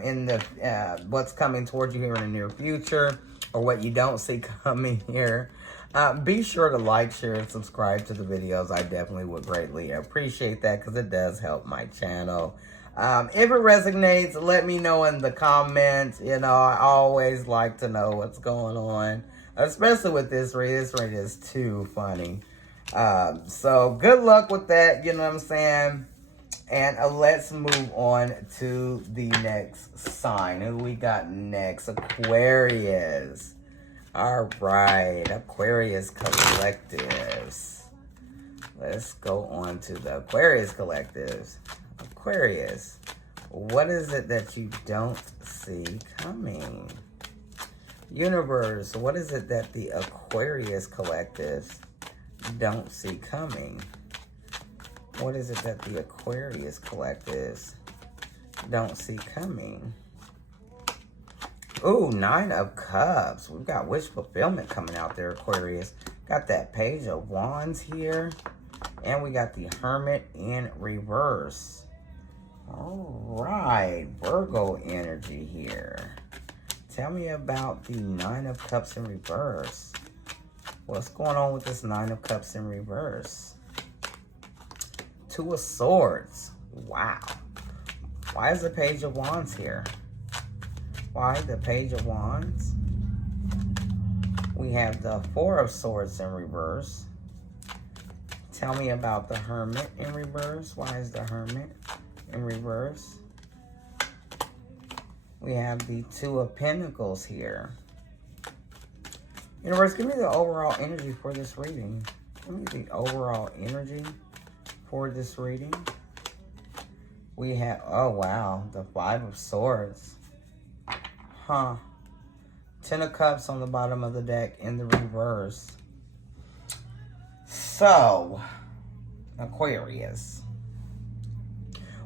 in the what's coming towards you here in the near future, or what you don't see coming here. Be sure to like, share, and subscribe to the videos. I definitely would greatly appreciate that because it does help my channel. If it resonates, let me know in the comments. You know, I always like to know what's going on, especially with this read. This read is too funny. So good luck with that, you know what I'm saying? And let's move on to the next sign. Who we got next? Aquarius. All right, Aquarius collectives. Let's go on to the Aquarius collectives. Aquarius, what is it that you don't see coming? Universe, what is it that the Aquarius collectives don't see coming? What is it that the Aquarius collectives don't see coming? Ooh, 9 of Cups. We've got wish fulfillment coming out there, Aquarius. Got that Page of Wands here. And we got the Hermit in reverse. All right, Virgo energy here. Tell me about the 9 of Cups in reverse. What's going on with this 9 of Cups in reverse? 2 of Swords. Wow. Why is the Page of Wands here? Why the Page of Wands? We have the 4 of Swords in reverse. Tell me about the Hermit in reverse. Why is the Hermit in reverse? We have the 2 of Pentacles here. Universe, give me the overall energy for this reading. Give me the overall energy for this reading. We have, oh wow, the 5 of Swords. Huh. 10 of Cups on the bottom of the deck in the reverse. So, Aquarius.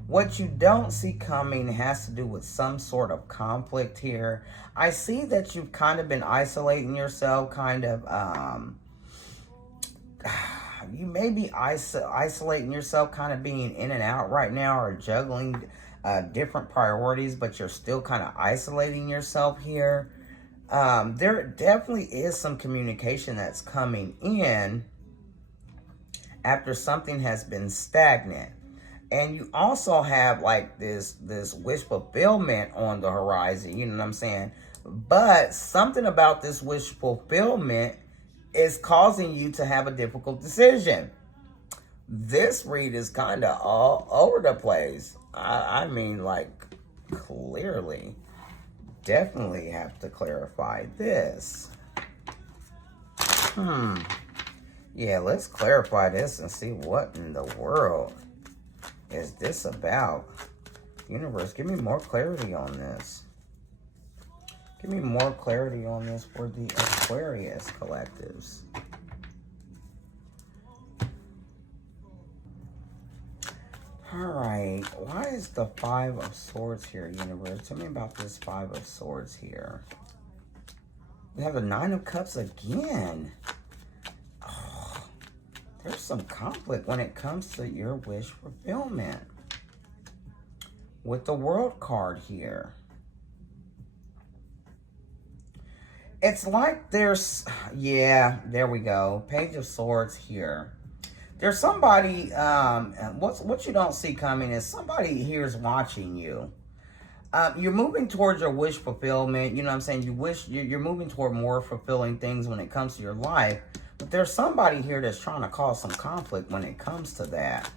What you don't see coming has to do with some sort of conflict here. I see that you've kind of been isolating yourself, kind of, you may be isolating yourself, kind of being in and out right now, or juggling different priorities, but you're still kind of isolating yourself here. There definitely is some communication that's coming in after something has been stagnant. And you also have like this wish fulfillment on the horizon, you know what I'm saying? But something about this wish fulfillment is causing you to have a difficult decision. This read is kind of all over the place. I mean, like, clearly. Definitely have to clarify this. Yeah, let's clarify this and see what in the world is this about. Universe, give me more clarity on this. Give me more clarity on this for the Aquarius collectives. Alright, why is the 5 of Swords here, Universe? Tell me about this 5 of Swords here. We have the 9 of Cups again. Oh, there's some conflict when it comes to your wish fulfillment. With the World card here. It's like there's, yeah, there we go. Page of Swords here. There's somebody, what you don't see coming is somebody here is watching you. You're moving towards your wish fulfillment. You know what I'm saying? You're moving toward more fulfilling things when it comes to your life. But there's somebody here that's trying to cause some conflict when it comes to that.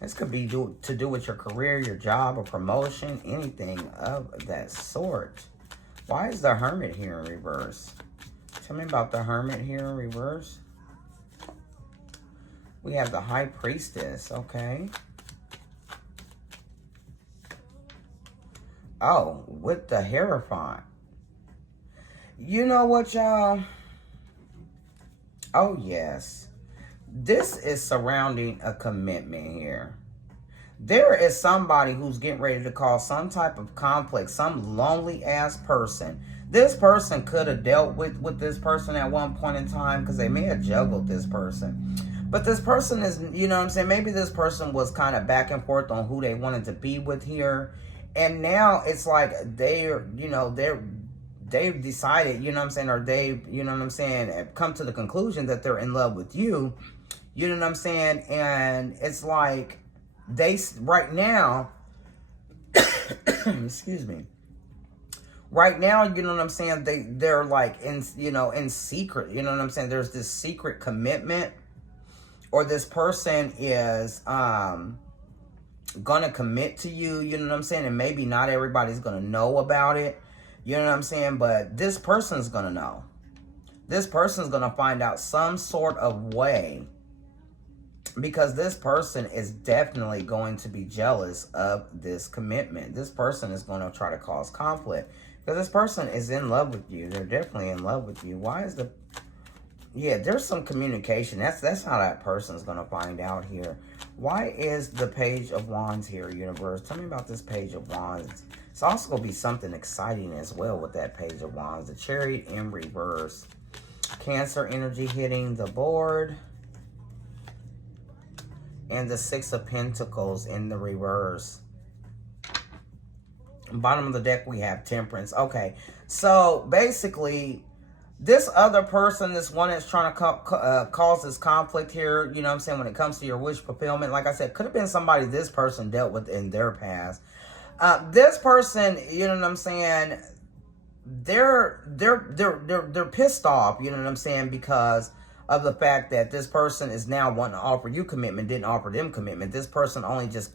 This could be to do with your career, your job, or promotion, anything of that sort. Why is the Hermit here in reverse? Tell me about the Hermit here in reverse. We have the High Priestess, okay. Oh, with the Hierophant. You know what, y'all? Oh, yes. This is surrounding a commitment here. There is somebody who's getting ready to cause some type of conflict, some lonely-ass person. This person could have dealt with this person at one point in time because they may have juggled this person. But this person is, you know what I'm saying, maybe this person was kind of back and forth on who they wanted to be with here. And now it's like they've decided, you know what I'm saying, or they, you know what I'm saying, come to the conclusion that they're in love with you. You know what I'm saying? And it's like right now, excuse me. Right now, you know what I'm saying, they're like in secret, you know what I'm saying? There's this secret commitment, or this person is gonna commit to you, you know what I'm saying? And maybe not everybody's gonna know about it, you know what I'm saying? But this person's gonna know. This person's gonna find out some sort of way, because this person is definitely going to be jealous of this commitment. This person is going to try to cause conflict, because this person is in love with you. They're definitely in love with you. Why is the... Yeah, there's some communication. That's how that person's going to find out here. Why is the Page of Wands here, universe? Tell me about this Page of Wands. It's also going to be something exciting as well with that Page of Wands. The Chariot in reverse. Cancer energy hitting the board. And the Six of Pentacles in the reverse. Bottom of the deck, we have Temperance. Okay, so basically, this other person, this one that's trying to cause this conflict here, you know what I'm saying, when it comes to your wish fulfillment, like I said, could have been somebody this person dealt with in their past. This person, you know what I'm saying, they're pissed off, you know what I'm saying, because of the fact that this person is now wanting to offer you commitment, didn't offer them commitment. This person only just,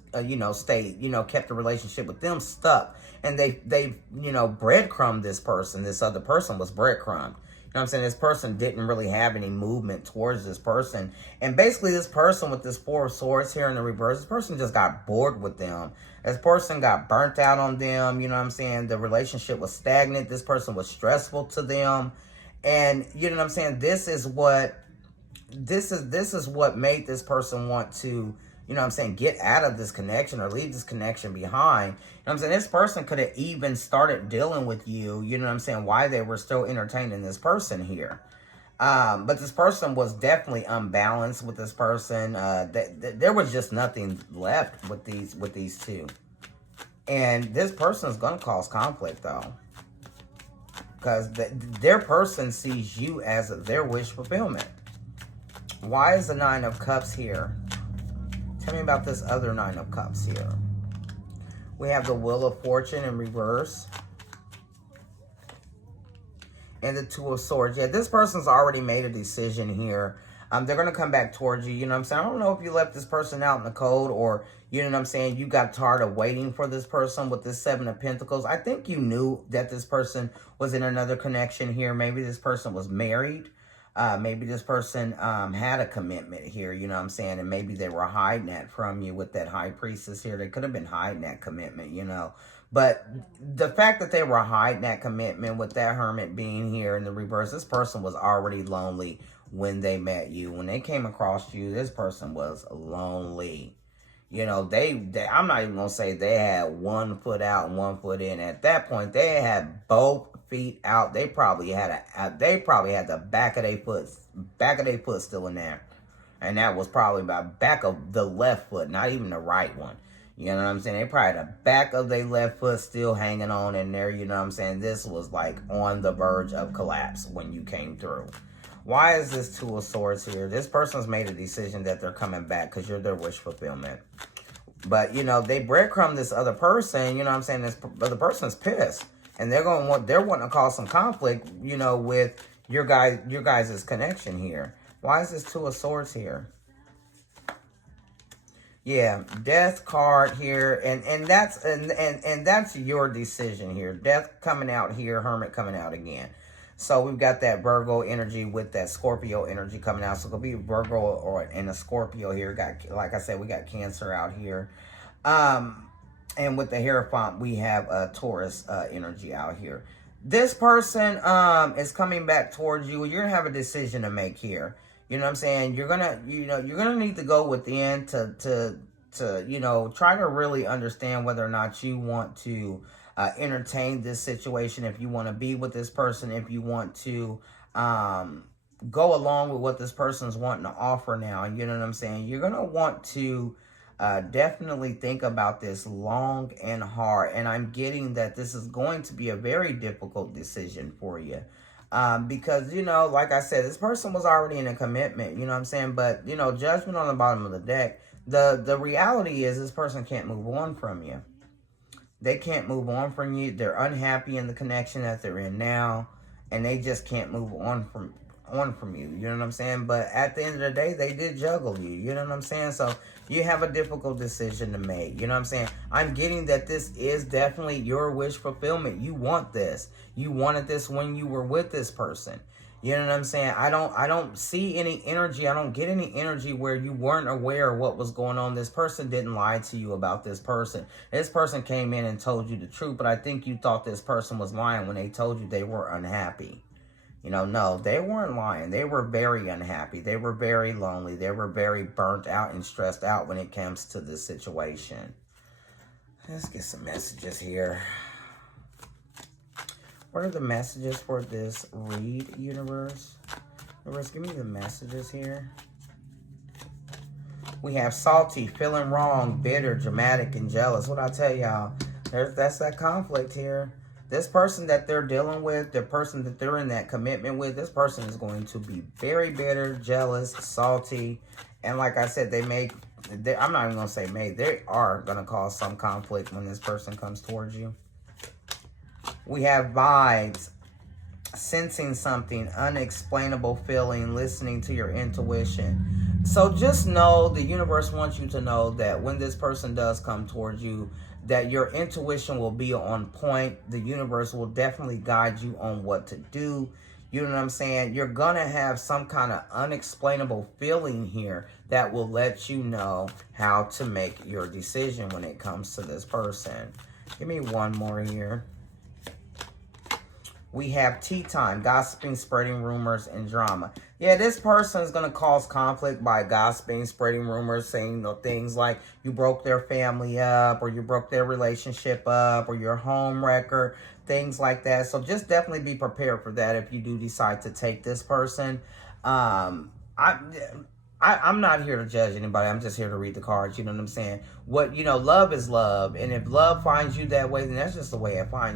stayed, kept the relationship with them stuck. And they breadcrumbed this person. This other person was breadcrumbed. You know what I'm saying? This person didn't really have any movement towards this person. And basically this person with this Four of Swords here in the reverse, this person just got bored with them. This person got burnt out on them. You know what I'm saying? The relationship was stagnant. This person was stressful to them. And you know what I'm saying? This is what made this person want to, you know what I'm saying, get out of this connection or leave this connection behind. You know what I'm saying? This person could have even started dealing with you, you know what I'm saying, why they were still entertaining this person here. But this person was definitely unbalanced with this person. There was just nothing left with these two. And this person is going to cause conflict, though. Because their person sees you as their wish fulfillment. Why is the Nine of Cups here? Tell me about this other Nine of Cups here. We have the Wheel of Fortune in reverse. And the Two of Swords. Yeah, this person's already made a decision here. They're going to come back towards you. You know what I'm saying? I don't know if you left this person out in the cold, or, you know what I'm saying, you got tired of waiting for this person with this Seven of Pentacles. I think you knew that this person was in another connection here. Maybe this person was married. Maybe this person had a commitment here, you know what I'm saying? And maybe they were hiding that from you with that High Priestess here. They could have been hiding that commitment, you know. But the fact that they were hiding that commitment with that Hermit being here in the reverse, this person was already lonely when they met you. When they came across you, this person was lonely. You know, I'm not even going to say they had 1 foot out and 1 foot in. At that point, they had both feet out. They probably had the back of their foot still in there. And that was probably about back of the left foot, not even the right one. You know what I'm saying? They probably had the back of their left foot still hanging on in there. You know what I'm saying? This was like on the verge of collapse when you came through. Why is this Two of Swords here? This person's made a decision that they're coming back because you're their wish fulfillment. But, you know, they breadcrumb this other person, you know what I'm saying? This other person's pissed. And they're wanting to cause some conflict, you know, with your guys' connection here. Why is this Two of Swords here? Yeah, Death card here, and that's your decision here. Death coming out here, Hermit coming out again. So we've got that Virgo energy with that Scorpio energy coming out. So it could be Virgo or and a Scorpio here. Like I said, we got Cancer out here. And with the Hierophant, we have a Taurus energy out here. This person is coming back towards you. You're gonna have a decision to make here. You know what I'm saying? You're gonna need to go within to you know, try to really understand whether or not you want to entertain this situation, if you want to be with this person, if you want to go along with what this person's wanting to offer now. You know what I'm saying? You're gonna want to definitely think about this long and hard, and I'm getting that this is going to be a very difficult decision for you. Because, you know, like I said, this person was already in a commitment, you know what I'm saying? But, you know, Judgment on the bottom of the deck, the reality is this person can't move on from you. They can't move on from you. They're unhappy in the connection that they're in now, and they just can't move on from you. You know what I'm saying? But at the end of the day, they did juggle you. You know what I'm saying? So you have a difficult decision to make. You know what I'm saying? I'm getting that this is definitely your wish fulfillment. You want this. You wanted this when you were with this person. You know what I'm saying? I don't see any energy. I don't get any energy where you weren't aware of what was going on. This person didn't lie to you about this person. This person came in and told you the truth, but I think you thought this person was lying when they told you they were unhappy. You know, no, they weren't lying. They were very unhappy. They were very lonely. They were very burnt out and stressed out when it comes to this situation. Let's get some messages here. What are the messages for this read, universe? Universe, give me the messages here. We have salty, feeling wrong, bitter, dramatic, and jealous. What I tell y'all, that's that conflict here. This person that they're dealing with, the person that they're in that commitment with, this person is going to be very bitter, jealous, salty. And like I said, I'm not even going to say they are going to cause some conflict when this person comes towards you. We have vibes, sensing something, unexplainable feeling, listening to your intuition. So just know, the universe wants you to know that when this person does come towards you, that your intuition will be on point. The universe will definitely guide you on what to do. You know what I'm saying? You're going to have some kind of unexplainable feeling here that will let you know how to make your decision when it comes to this person. Give me one more here. We have tea time, gossiping, spreading rumors, and drama. Yeah, this person is going to cause conflict by gossiping, spreading rumors, saying things like you broke their family up, or you broke their relationship up, or your home wrecker, things like that. So just definitely be prepared for that if you do decide to take this person. I'm not here to judge anybody. I'm just here to read the cards. You know what I'm saying? Love is love. And if love finds you that way, then that's just the way it finds you.